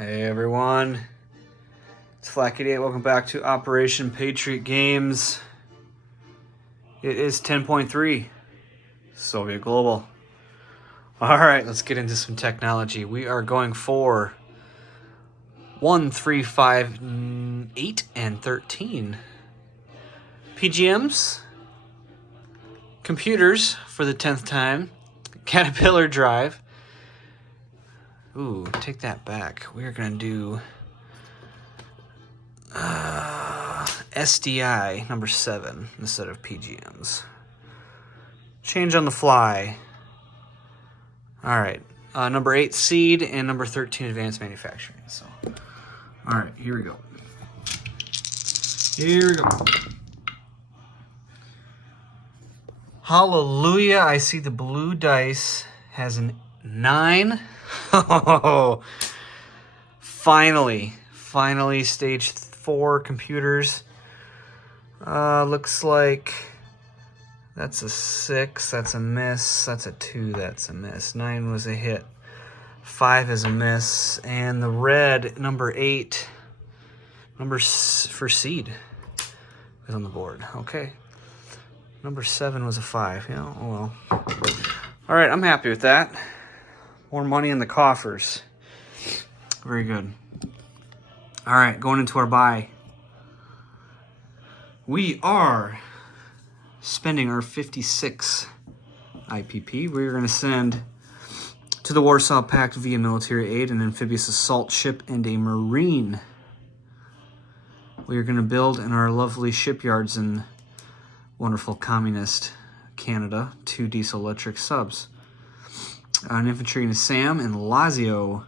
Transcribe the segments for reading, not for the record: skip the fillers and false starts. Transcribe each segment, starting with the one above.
Hey everyone, it's Flack88. Welcome back to Operation Patriot Games. It is 10.3 Soviet Global. Alright, let's get into some technology. We are going for 1, 3, 5, 8, and 13 PGMs, computers for the 10th time, Caterpillar drive. Ooh, take that back. We're going to do SDI number 7 instead of PGMs. Change on the fly. All right. Number 8 seed and number 13 advanced manufacturing. So, all right, here we go. Here we go. Hallelujah. I see the blue dice has an 9. Oh, finally, stage 4 computers. Looks like that's a 6, that's a miss, that's a 2, that's a miss. 9 was a hit, 5 is a miss, and the red, number 8, for seed is on the board. Okay. Number 7 was a 5, you know, oh well. All right, I'm happy with that. More money in the coffers. Very good. All right, going into our buy. We are spending our 56 IPP. We're going to send to the Warsaw Pact via military aid an amphibious assault ship and a marine. We are going to build in our lovely shipyards in wonderful communist Canada 2 diesel-electric subs. An infantry in Assam and Lazio.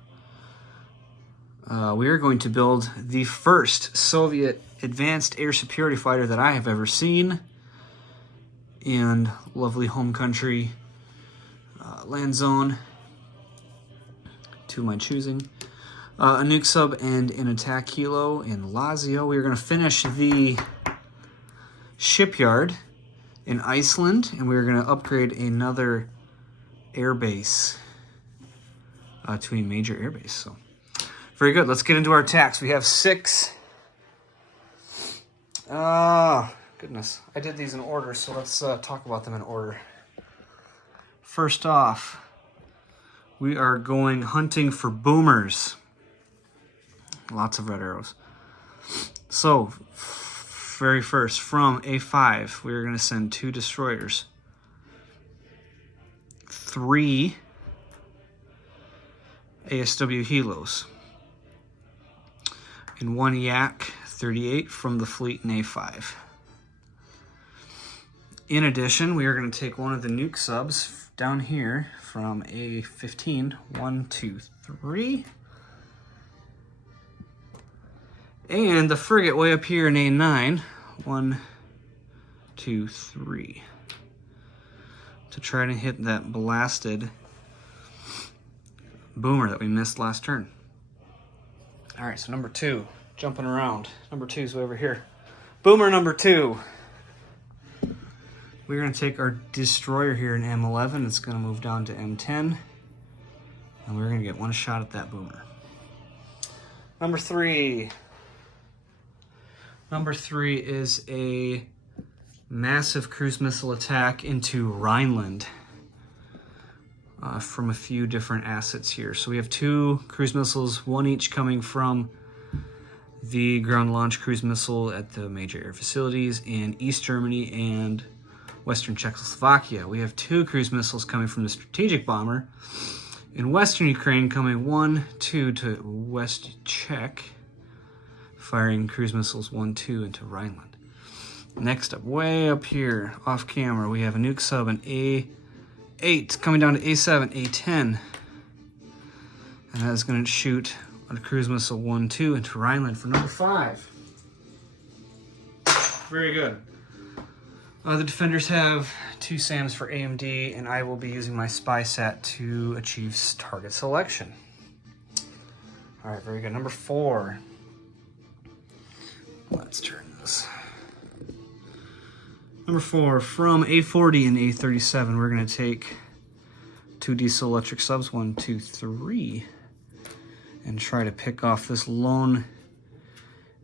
We are going to build the first Soviet advanced air superiority fighter that I have ever seen in lovely home country land zone to my choosing. A nuke sub and an attack helo in Lazio. We are going to finish the shipyard in Iceland, and we are going to upgrade another airbase to a major airbase. So very good. Let's get into our attacks. We have 6. Goodness. I did these in order, so let's talk about them in order. First off, we are going hunting for boomers. Lots of red arrows. So, very first, from A5, we are going to send 2 destroyers, 3 ASW helos, and 1 Yak 38 from the fleet in A5. In addition, we are going to take one of the nuke subs down here from A15, 1, 2, 3, and the frigate way up here in A9, 1, 2, 3. To try to hit that blasted boomer that we missed last turn. All right, so number 2, jumping around. Number 2 is over here. Boomer number 2. We're going to take our destroyer here in M11. It's going to move down to M10. And we're going to get one shot at that boomer. Number 3. Number 3 is a massive cruise missile attack into Rhineland from a few different assets here. So we have 2 cruise missiles, 1 each coming from the ground launch cruise missile at the major air facilities in East Germany and Western Czechoslovakia. We have 2 cruise missiles coming from the strategic bomber in Western Ukraine, coming 1, 2 to West Czech, firing cruise missiles 1, 2 into Rhineland. Next up, way up here, off camera, we have a nuke sub, an A8, coming down to A7, A10. And that is going to shoot a cruise missile 1, 2 into Rhineland for number 5. Very good. The defenders have 2 SAMs for AMD, and I will be using my spy sat to achieve target selection. All right, very good. Number 4. Let's turn this. Number 4, from A40 and A37, we're going to take 2 diesel electric subs, 1, 2, 3, and try to pick off this lone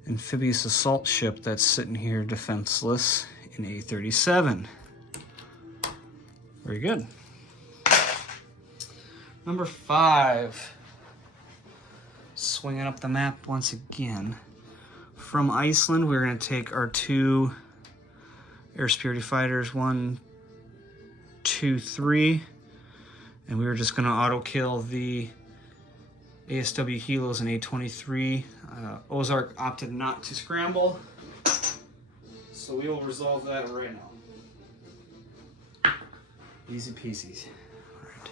amphibious assault ship that's sitting here defenseless in A37. Very good. Number 5. Swinging up the map once again. From Iceland, we're going to take our 2 air superiority fighters, 1, 2, 3, and we were just going to auto kill the ASW helos in A23. Ozark opted not to scramble, so we will resolve that right now. Easy peasy. All right.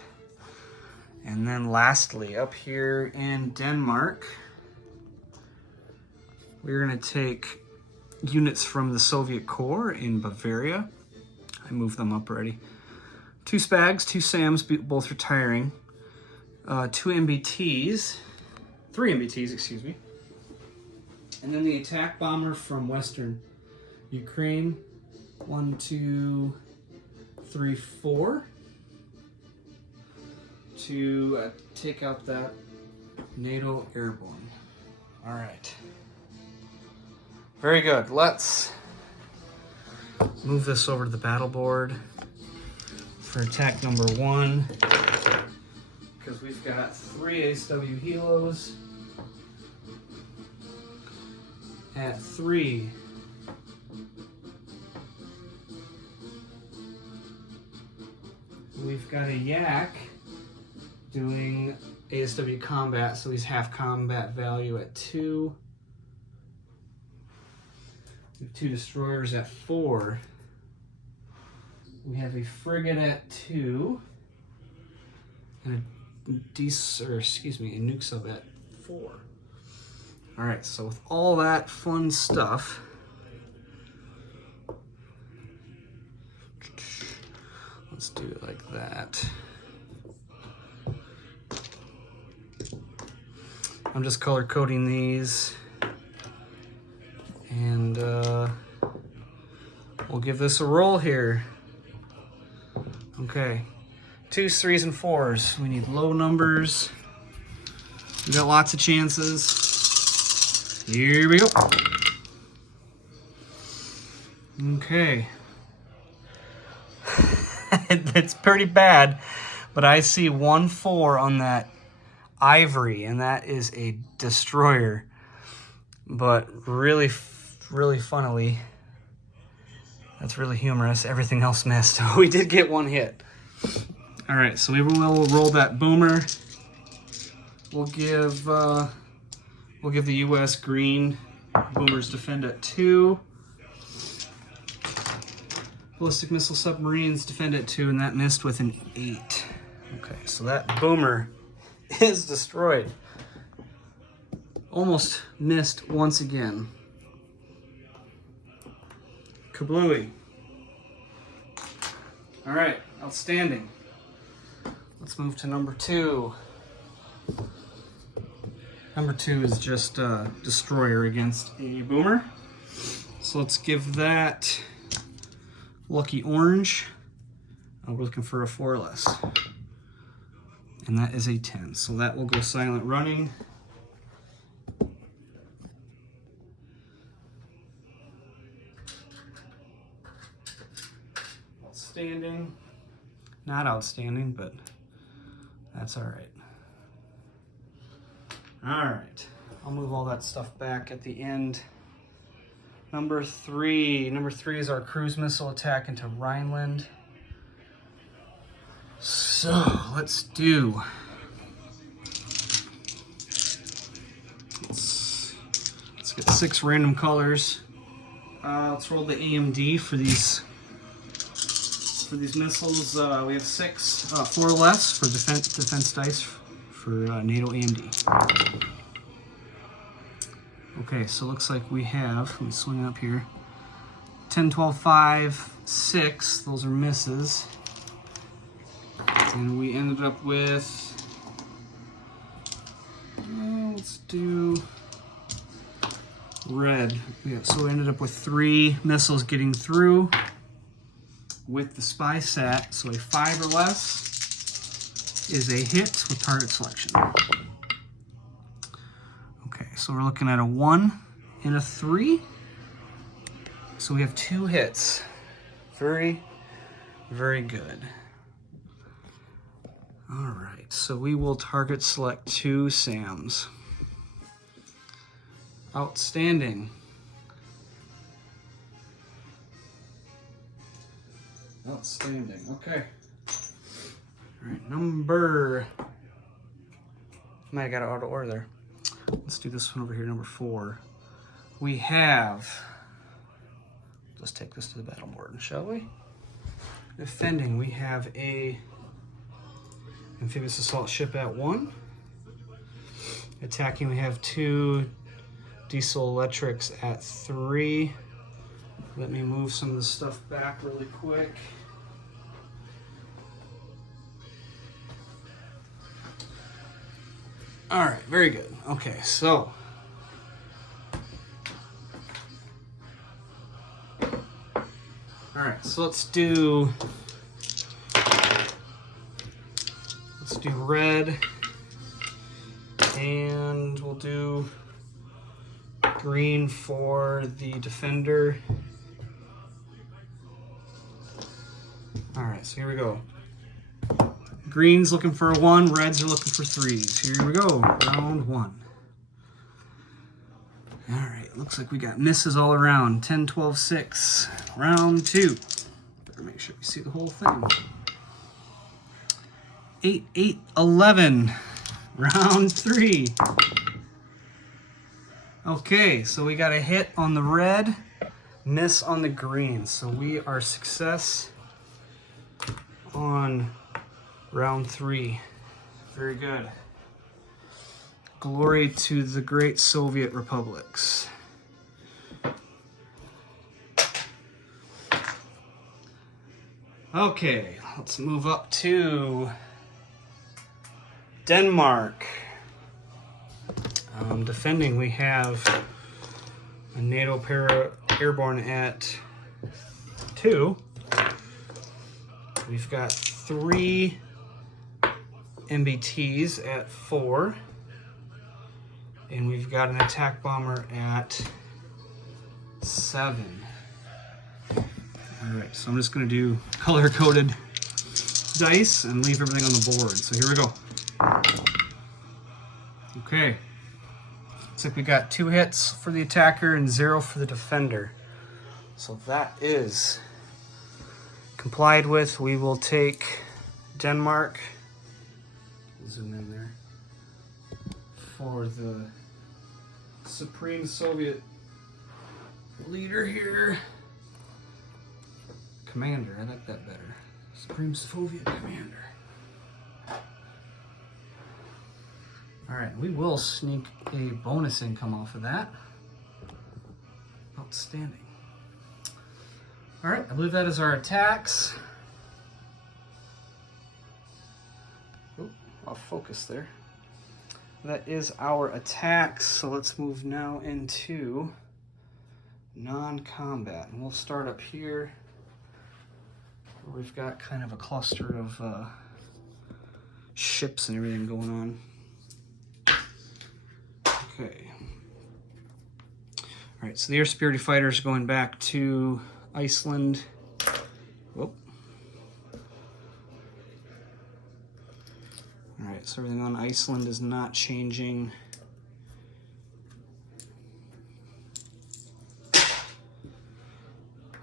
And then lastly, up here in Denmark, we're going to take units from the Soviet Corps in Bavaria. I moved them up already. 2 Spags, 2 SAMs, both retiring. 2 MBTs, 3 MBTs, excuse me. And then the attack bomber from Western Ukraine. 1, 2, 3, 4. To take out that NATO airborne. All right. Very good. Let's move this over to the battle board for attack number 1. Because we've got 3 ASW helos at 3. We've got a Yak doing ASW combat, so he's half combat value at 2. We have 2 destroyers at 4. We have a frigate at 2. And a nuke sub at 4. All right, so with all that fun stuff, let's do it like that. I'm just color coding these, and we'll give this a roll here. Okay. 2s, 3s, and 4s. We need low numbers. We got lots of chances. Here we go. Okay. It's pretty bad, but I see 1 4 on that Ivory, and that is a destroyer. But really funnily, that's really humorous. Everything else missed. We did get 1 hit. All right, so we will roll that boomer. We'll give the U.S. green. Boomers defend at 2. Ballistic missile submarines defend at 2, and that missed with an 8. Okay, so that boomer is destroyed. Almost missed once again. Kablooey. All right, outstanding. Let's move to number 2. Number 2 is just a destroyer against a boomer. So let's give that lucky orange. We're looking for a 4 or less. And that is a 10. So that will go silent running. Outstanding. Not outstanding, but that's all right. All right. I'll move all that stuff back at the end. Number 3. Number 3 is our cruise missile attack into Rhineland. So let's do. Let's get 6 random colors. Let's roll the AMD for these missiles. We have 6, 4 less for defense dice for NATO AMD. Okay, so looks like we have, let me swing up here, 10, 12, 5, 6. Those are misses. And we ended up with, let's do red. Yeah, so we ended up with 3 missiles getting through with the spy sat. So a 5 or less is a hit with target selection. so we're looking at a 1 and a 3. So we have 2 hits. Very, very good. All right, so we will target select 2 SAMs. Outstanding. Outstanding, okay. All right, number, might have got it out of order there. Let's do this one over here, number 4. We have, let's take this to the battle board, shall we? Defending, we have a amphibious assault ship at 1. Attacking, we have 2 diesel electrics at 3. Let me move some of the stuff back really quick. All right, very good. Okay, so all right, so let's do red, and we'll do green for the defender. All right, so here we go. Green's looking for a 1, reds are looking for 3s. Here we go, round 1. All right, looks like we got misses all around. 10, 12, 6. Round 2. Better make sure we see the whole thing. 8, 8, 11. Round 3. Okay, so we got a hit on the red, miss on the green. So we are success on round 3. Very good. Glory to the great Soviet republics. Okay, let's move up to Denmark. Defending, we have a NATO airborne at 2. We've got 3 MBTs at 4. And we've got an attack bomber at 7. All right, so I'm just gonna do color-coded dice and leave everything on the board. So here we go. Okay. Looks like we got 2 hits for the attacker and 0 for the defender. So that is complied with. We will take Denmark. Zoom in there. For the Supreme Soviet leader here. Commander, I like that better. Supreme Soviet Commander. All right, we will sneak a bonus income off of that. Outstanding. All right, I believe that is our attacks. Oh, off focus there. That is our attacks. So let's move now into non-combat. And we'll start up here where we've got kind of a cluster of ships and everything going on. Okay. All right, so the Air Superiority Fighters going back to Iceland. Whoop. All right, so everything on Iceland is not changing.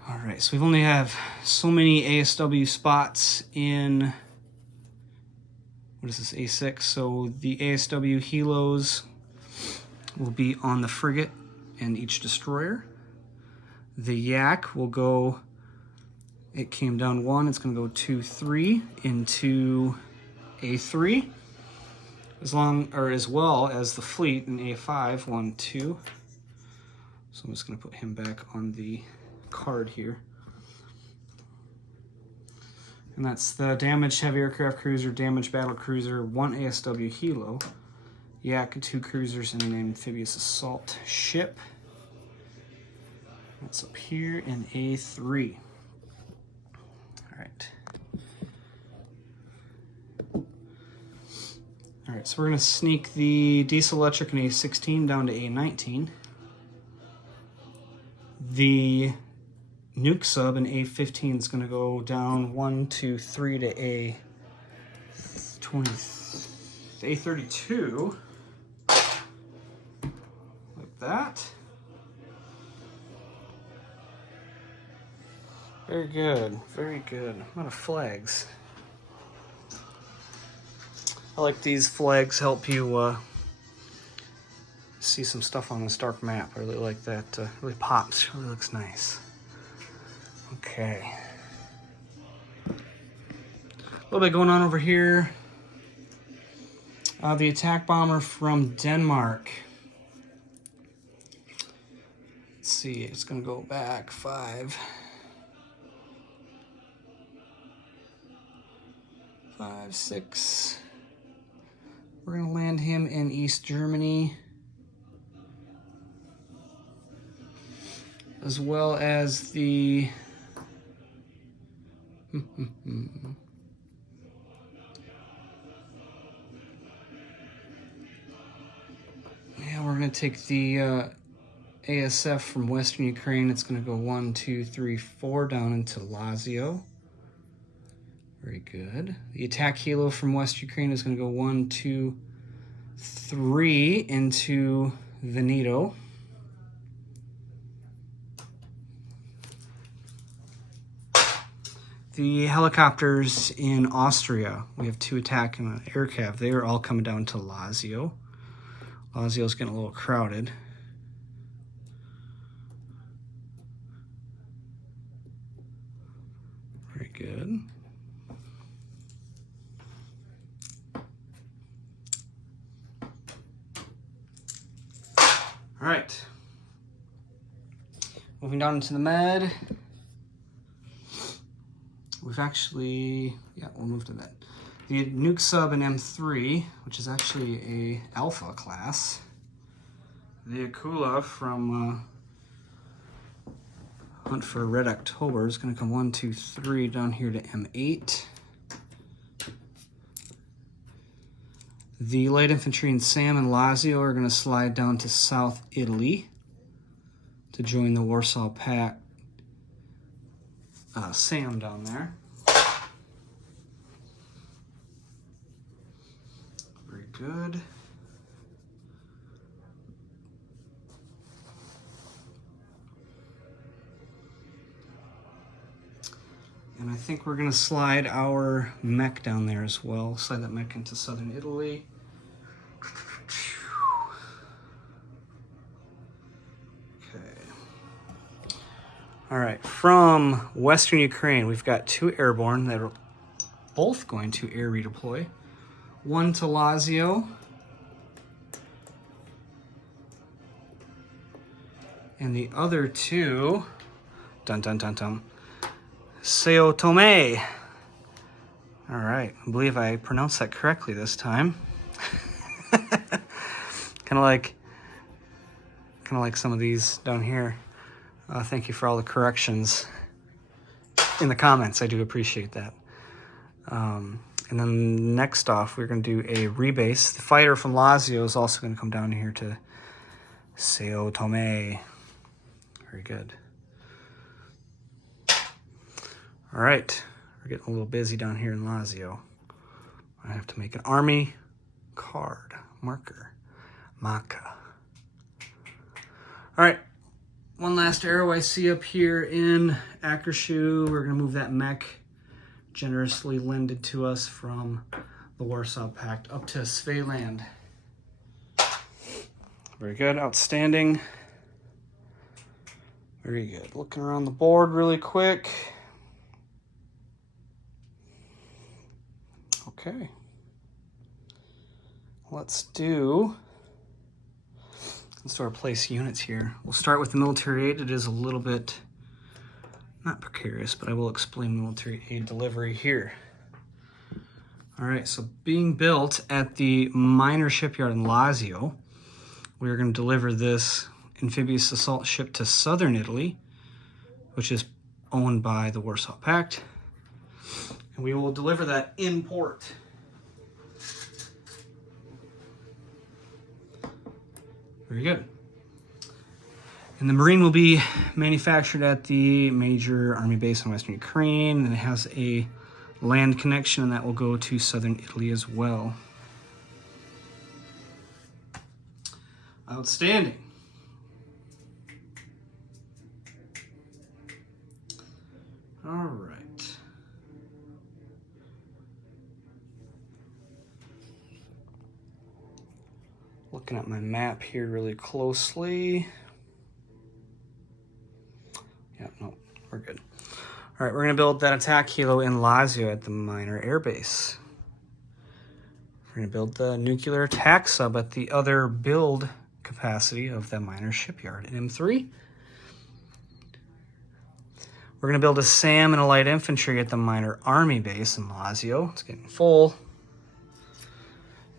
All right, so we've only have so many ASW spots in, what is this, A6? So the ASW helos will be on the frigate and each destroyer. The Yak will go, it came down 1, it's gonna go 2, 3 into A3, as well as the fleet in A5, 1, 2. So I'm just gonna put him back on the card here. And that's the damaged heavy aircraft cruiser, damaged battle cruiser, 1 ASW helo, Yak, 2 cruisers, and an amphibious assault ship. That's up here in A3. All right. All All right, so we're gonna sneak the diesel electric in A16 down to A19. The nuke sub in A15 is gonna go down 1, 2, 3 to A32. Like that. Very good, very good. A lot of flags. I like these flags, help you see some stuff on this dark map. I really like that. Really pops, really looks nice. Okay. A little bit going on over here. The attack bomber from Denmark. Let's see, it's gonna go back 5. 5, 6. We're gonna land him in East Germany, as well as the yeah, we're gonna take the ASF from Western Ukraine. It's gonna go 1, 2, 3, 4 down into Lazio. Very good. The attack helo from West Ukraine is going to go 1, 2, 3 into Veneto. The helicopters in Austria, we have 2 attack and an air cav. They are all coming down to Lazio. Lazio's getting a little crowded. Very good. All right, moving down into the med. We've actually, yeah, we'll move to that. The nuke sub in M3, which is actually a alpha class. The Akula from Hunt for Red October is gonna come 1, 2, 3 down here to M8. The light infantry and SAM and Lazio are going to slide down to South Italy to join the Warsaw Pact SAM down there. Very good. And I think we're going to slide our mech down there as well. Slide that mech into southern Italy. All right, from Western Ukraine, we've got 2 airborne that are both going to air redeploy. 1 to Lazio. And the other 2, dun dun dun dun, Sao Tome. All right, I believe I pronounced that correctly this time. Kind of like some of these down here. Thank you for all the corrections in the comments. I do appreciate that. And then next off, we're going to do a rebase. The fighter from Lazio is also going to come down here to Sao Tome. Very good. All right, we're getting a little busy down here in Lazio. I have to make an army card marker. Maka. All right. One last arrow I see up here in Akershu. We're going to move that mech generously lended to us from the Warsaw Pact up to Svealand. Very good. Outstanding. Very good. Looking around the board really quick. Okay. Let's do our place units here. We'll start with the military aid. It is a little bit, not precarious, but I will explain military aid delivery here. All right, so being built at the minor shipyard in Lazio, we're going to deliver this amphibious assault ship to southern Italy, which is owned by the Warsaw Pact. And we will deliver that in port. Very good. And the Marine will be manufactured at the major army base in Western Ukraine, and it has a land connection, and that will go to southern Italy as well. Outstanding. All right. Looking at my map here really closely. Yeah, no, we're good. All right, we're gonna build that attack helo in Lazio at the minor air base. We're gonna build the nuclear attack sub at the other build capacity of the minor shipyard in M3. We're gonna build a SAM and a light infantry at the minor army base in Lazio. It's getting full.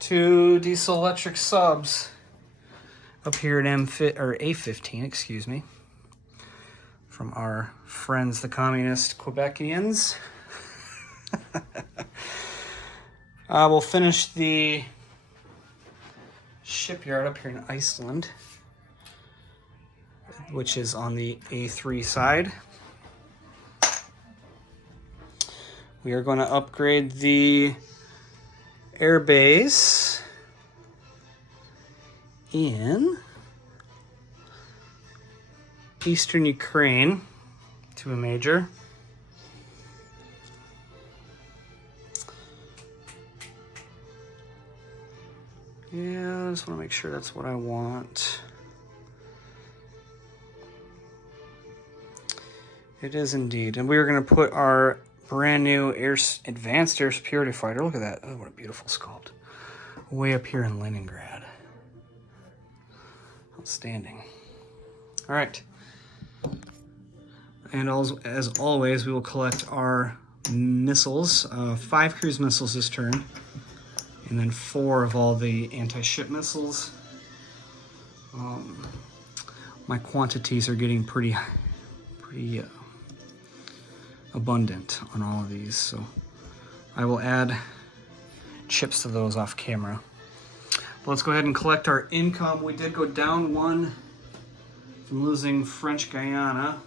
2 diesel electric subs up here at A15, excuse me, from our friends, the communist Quebecians. We'll finish the shipyard up here in Iceland, which is on the A3 side. We are going to upgrade the air base in eastern Ukraine to a major. Yeah, I just want to make sure that's what I want. It is indeed. And we're going to put our brand new advanced air superiority fighter. Look at that. Oh, what a beautiful sculpt. Way up here in Leningrad. Outstanding. All right. And as always, we will collect our missiles. 5 cruise missiles this turn, and then 4 of all the anti-ship missiles. My quantities are getting pretty abundant on all of these, so I will add chips to those off camera. But let's go ahead and collect our income. We did go down 1 from losing French Guiana.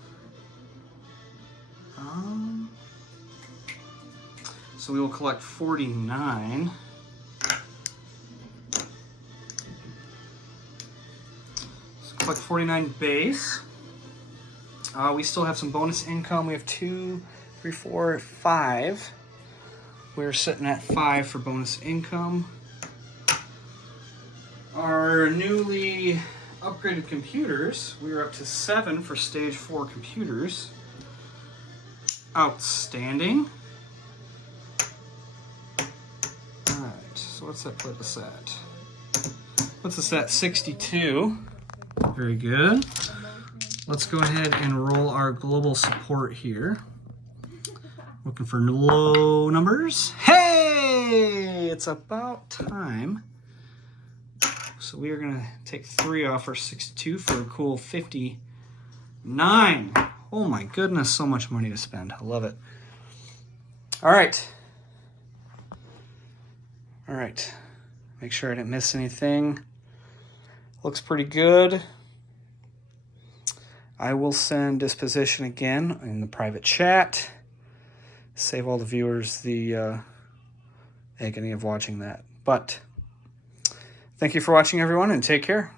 So we will collect 49. So collect 49 base. We still have some bonus income. We have 2, 3, 4, 5. We're sitting at 5 for bonus income. Our newly upgraded computers, we are up to 7 for stage 4 computers. Outstanding. All right, so what's that put us at? Puts us at 62. Very good. Let's go ahead and roll our global support here. Looking for low numbers. Hey, it's about time. So we are gonna take 3 off our 62 for a cool 59. Oh my goodness, so much money to spend. I love it. All right. All right. Make sure I didn't miss anything. Looks pretty good. I will send disposition again in the private chat. Save all the viewers the agony of watching that. But thank you for watching, everyone, and take care.